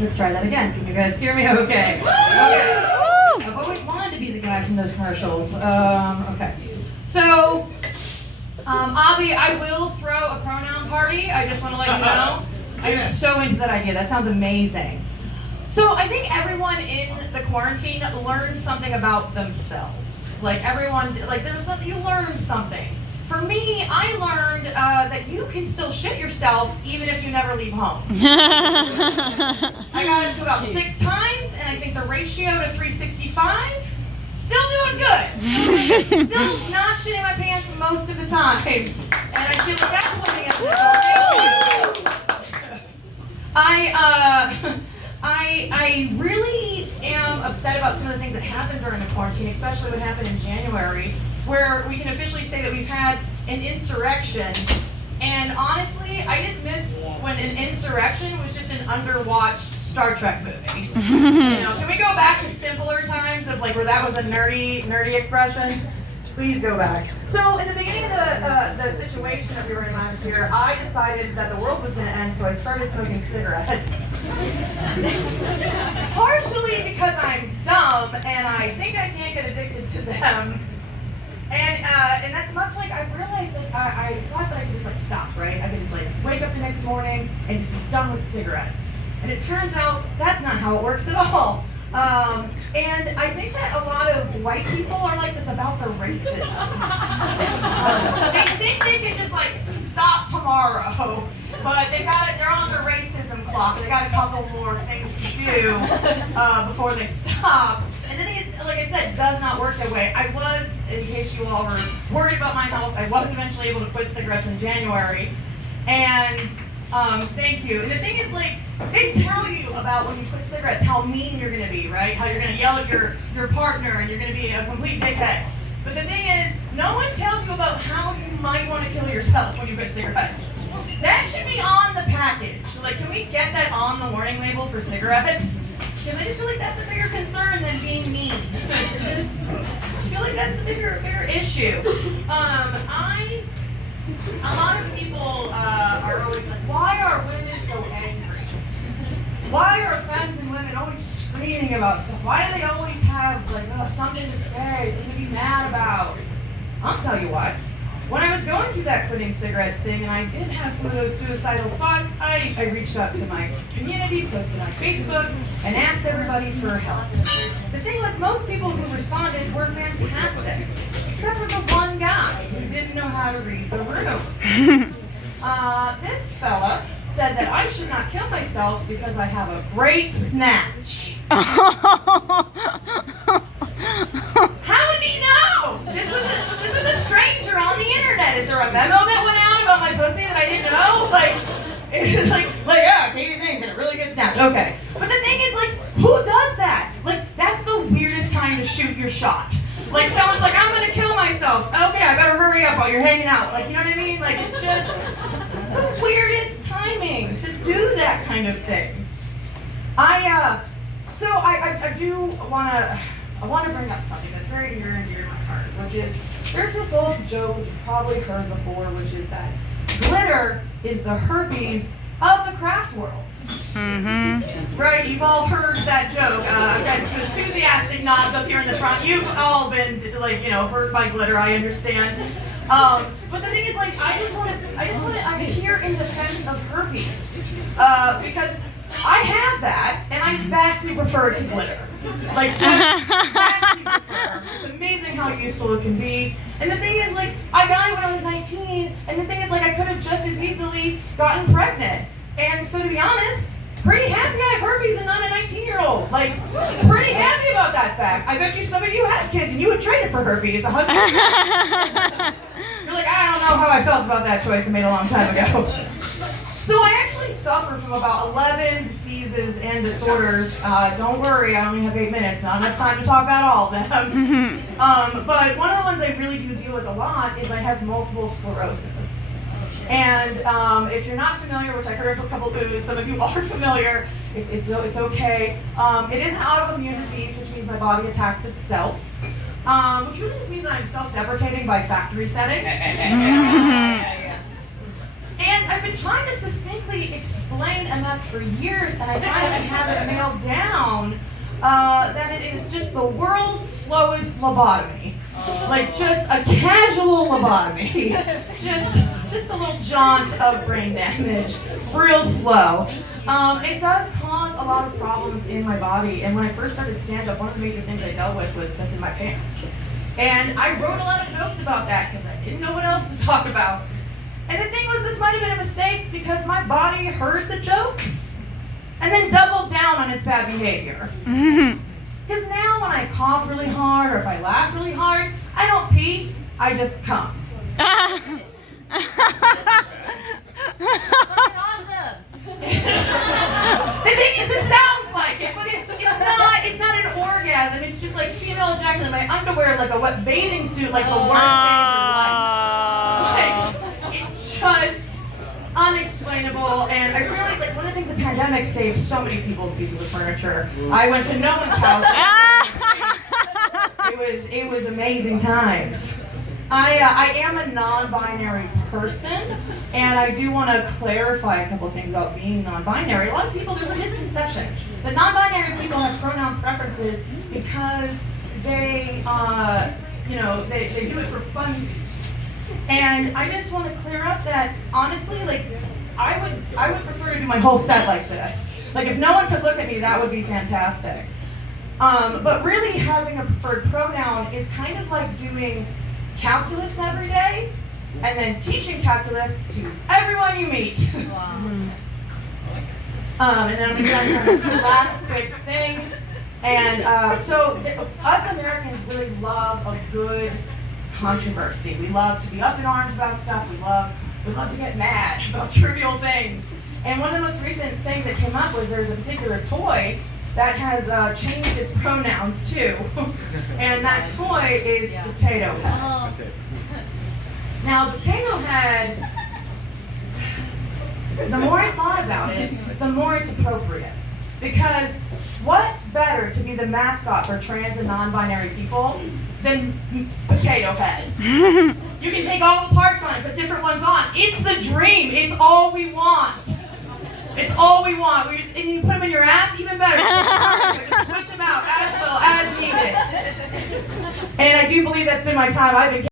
Let's try that again. Can you guys hear me okay? Okay. I've always wanted to be the guy from those commercials. Okay. So, Avi, I will throw a pronoun party. I just want to let you know. I'm so into that idea. That sounds amazing. So I think everyone in the quarantine learned something about themselves. Like everyone, like there's something, you learned something. For me, I learned that you can still shit yourself even if you never leave home. I got it to about 6 times, and I think the ratio to 365, still doing good. Still not shitting my pants most of the time. And I feel like that's one thing I really am upset about some of the things that happened during the quarantine, especially what happened in January, where we can officially say that we've had an insurrection. And honestly, I just miss when an insurrection was just an underwatched Star Trek movie. You know, can we go back to simpler times of like where that was a nerdy expression? Please go back. So in the beginning of the situation that we were in last year, I decided that the world was going to end, so I started smoking cigarettes. Partially because I'm dumb and I think I can't get addicted to them. And that's much like I realized that I thought that I could just like stop, right? I could just like wake up the next morning and just be done with cigarettes. And it turns out that's not how it works at all. And I think that a lot of white people are like this about their racism. They think they can just like stop tomorrow, but they're on the racism clock. They got a couple more things to do before they stop. And the thing is, like I said, does not work that way. I was, in case you all were worried about my health, I was eventually able to quit cigarettes in January. And thank you. And the thing is, like, they tell you about when you quit cigarettes how mean you're going to be, right? How you're going to yell at your partner and you're going to be a complete dickhead. But the thing is, no one tells you about how you might want to kill yourself when you quit cigarettes. That should be on the package. Like, can we get that on the warning label for cigarettes? Because I just feel like that's a bigger concern than being mean. I feel like that's a bigger issue. A lot of people are always like, why are women so angry? Why are femmes and women always screaming about stuff? Why do they always have like something to say, something to be mad about? I'll tell you what. When I was going through that quitting cigarettes thing and I did have some of those suicidal thoughts, I reached out to my community, posted on Facebook, and asked everybody for help. The thing was, most people who responded were fantastic, except for the one guy who didn't know how to read the room. This fella said that I should not kill myself because I have a great snatch. How did he know? This was a stranger on the internet. Is there a memo that went out about my pussy that I didn't know? Like yeah, Katie Zane got a really good snatch. Okay. But the thing is, like, who does that? Like, that's the weirdest time to shoot your shot. Like, someone's like, I'm gonna kill myself. Okay, I better hurry up while you're hanging out. Like, you know what I mean? Like, it's just the weirdest timing to do that kind of thing. I do wanna bring up something that's very near and dear to my heart, which is there's this old joke which you've probably heard before, which is that glitter is the herpes of the craft world. Mm-hmm. Right, you've all heard that joke. I've got some enthusiastic nods up here in the front. You've all been like, hurt by glitter, I understand. But the thing is, like, I'm here in defense of herpes. Because I have that, and I vastly prefer it to glitter. Like, just vastly prefer. It's amazing how useful it can be. And the thing is, like, I got it when I was 19, and the thing is, like, I could have just as easily gotten pregnant. And so, to be honest, pretty happy I have herpes and not a 19-year-old. Like, pretty happy about that fact. I bet you some of you had kids and you would trade it for herpes 100%. You're like, I don't know how I felt about that choice I made a long time ago. So I actually suffer from about 11 diseases and disorders. Don't worry, I only have 8 minutes. Not enough time to talk about all of them. But one of the ones I really do deal with a lot is I have multiple sclerosis. And if you're not familiar, which I heard a couple oohs, some of you are familiar, it's okay. It is an autoimmune disease, which means my body attacks itself. Which really just means that I'm self-deprecating by factory setting. basically explained MS for years, and I finally have it nailed down that it is just the world's slowest lobotomy. Like just a casual lobotomy. just a little jaunt of brain damage, real slow. It does cause a lot of problems in my body, and when I first started stand-up, one of the major things I dealt with was pissing my pants. And I wrote a lot of jokes about that because I didn't know what else to talk about. And the thing was, this might have been a mistake because my body heard the jokes and then doubled down on its bad behavior. Because now when I cough really hard or if I laugh really hard, I don't pee, I just cum. Awesome. The thing is, it sounds like it, but it's not an orgasm. It's just like female ejaculate. My underwear, like a wet bathing suit, like the worst day of your life. Like, it's just unexplainable. And I really, like, one of the things the pandemic saved so many people's pieces of furniture. I went to no one's house. It was amazing times. I am a non-binary person, and I do want to clarify a couple of things about being non-binary. A lot of people, there's a misconception that non-binary people have pronoun preferences because they do it for funsies. And I just want to clear up that, honestly, like, I would prefer to do my whole set like this. Like, if no one could look at me, that would be fantastic. But really, having a preferred pronoun is kind of like doing calculus every day, and then teaching calculus to everyone you meet. Wow. And then I'm going to the last big thing. And us Americans really love a good controversy. We love to be up in arms about stuff. We love to get mad about trivial things. And one of the most recent things that came up was there's a particular toy that has changed its pronouns too. And that toy is Potato Head. Now, Potato Head, the more I thought about it, the more it's appropriate. Because what better to be the mascot for trans and non-binary people than Potato Head? You can take all the parts on it, put different ones on. It's the dream. It's all we want. It's all we want. And you put them in your ass, even better. Just switch them out as well as needed. And I do believe that's been my time. I've been